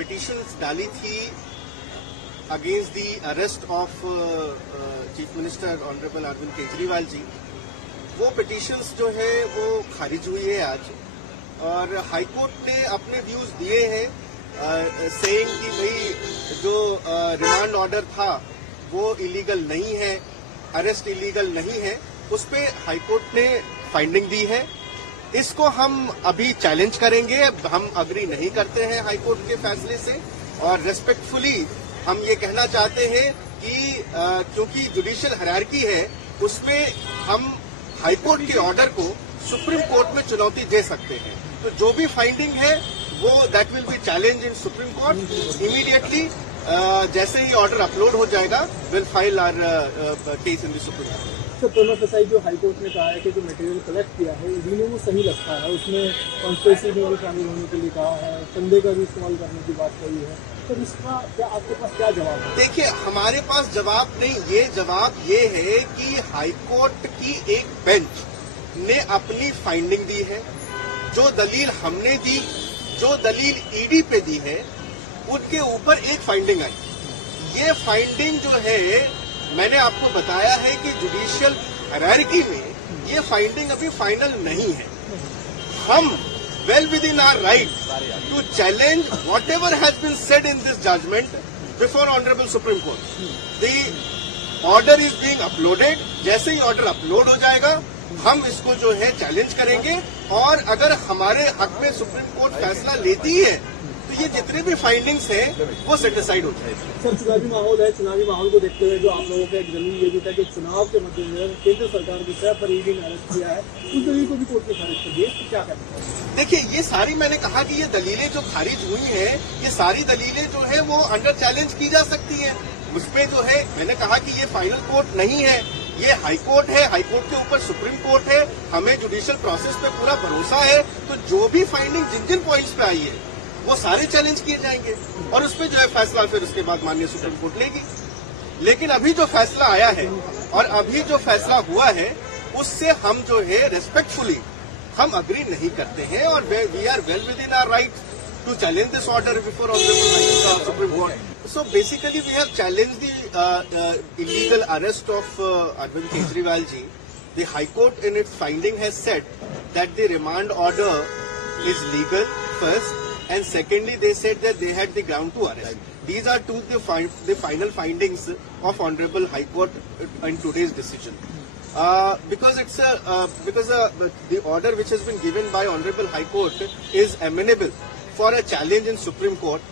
Petitions डाली थी against the arrest of chief minister honourable Arvind Kejriwal ji, वो पिटीशंस जो है वो खारिज हुई है आज। और हाईकोर्ट ने अपने व्यूज दिए हैं, सेइंग कि भाई जो रिमांड ऑर्डर था वो इलीगल नहीं है, अरेस्ट इलीगल नहीं है, उस पे हाईकोर्ट ने फाइंडिंग दी है। इसको हम अभी चैलेंज करेंगे, हम अग्री नहीं करते हैं हाईकोर्ट के फैसले से, और रेस्पेक्टफुली हम ये कहना चाहते हैं कि क्योंकि जुडिशियल हायरार्की है उसमें हम हाईकोर्ट के ऑर्डर को सुप्रीम कोर्ट में चुनौती दे सकते हैं। तो जो भी फाइंडिंग है वो that will be challenge in supreme court immediately. जैसे ही ऑर्डर अपलोड हो जाएगा will file our case in the supreme court. Sir, प्रेमा फसाई जो हाईकोर्ट ने कहा है कि जो मटेरियल कलेक्ट किया है इन्होंने वो सही लगता है, उसमें कॉन्स्पिरेसी में भी शामिल होने के लिए कहा है, संदेह का भी इस्तेमाल करने की बात कही है। तो इसका क्या आपके पास क्या जवाब है? देखिए, हमारे पास जवाब नहीं, ये जवाब ये है कि हाईकोर्ट की एक बेंच ने अपनी फाइंडिंग दी है। जो दलील हमने दी, जो दलील ईडी पे दी है, उनके ऊपर एक फाइंडिंग आई। ये फाइंडिंग जो है मैंने आपको बताया है कि जुडिशियल हायरार्की में ये फाइंडिंग अभी फाइनल नहीं है। हम well within our right to challenge whatever has been said in this judgment before honourable Supreme Court. The order is being uploaded. जैसे ही ऑर्डर अपलोड हो जाएगा हम इसको जो है चैलेंज करेंगे, और अगर हमारे हक में सुप्रीम कोर्ट फैसला लेती है तो ये जितने भी फाइंडिंग्स हैं वो सेटिस्फाइड हो जाएगी। सर, चुनावी माहौल है, चुनावी माहौल को देखते हुए जो आप लोगों का एक दलील ये भी था कि चुनाव के मद्देनजर केंद्र सरकार की तरफ पर ईडी ने अरेस्ट किया है, उस दलील को भी कोर्ट ने खारिज कर दिया। तो क्या करना है? देखिए, ये सारी मैंने कहा कि ये दलीलें जो खारिज हुई हैं, ये सारी दलीलें जो है वो अंडर चैलेंज की जा सकती हैं। उसमें जो है मैंने कहा कि ये फाइनल कोर्ट नहीं है, ये हाईकोर्ट है, हाईकोर्ट के ऊपर सुप्रीम कोर्ट है। हमें जुडिशियल प्रोसेस पे पूरा भरोसा है, तो जो भी फाइंडिंग जिन जिन पॉइंट्स पे आई है वो सारे चैलेंज किए जाएंगे, और उस पर जो है फैसला फिर उसके बाद माननीय सुप्रीम कोर्ट लेगी। लेकिन अभी जो फैसला आया है और अभी जो फैसला हुआ है उससे हम जो है रेस्पेक्टफुली हम अग्री नहीं करते हैं, और we are well within our right to challenge this order before Honorable Supreme Court. So basically we have challenged the illegal arrest of Arvind Kejriwal ji. The High Court in its finding has said that the remand order is legal first, and secondly they said that they had the ground to arrest. These are the final findings of Honorable High Court in today's decision. Because the order which has been given by Honorable High Court is amenable for a challenge in Supreme Court,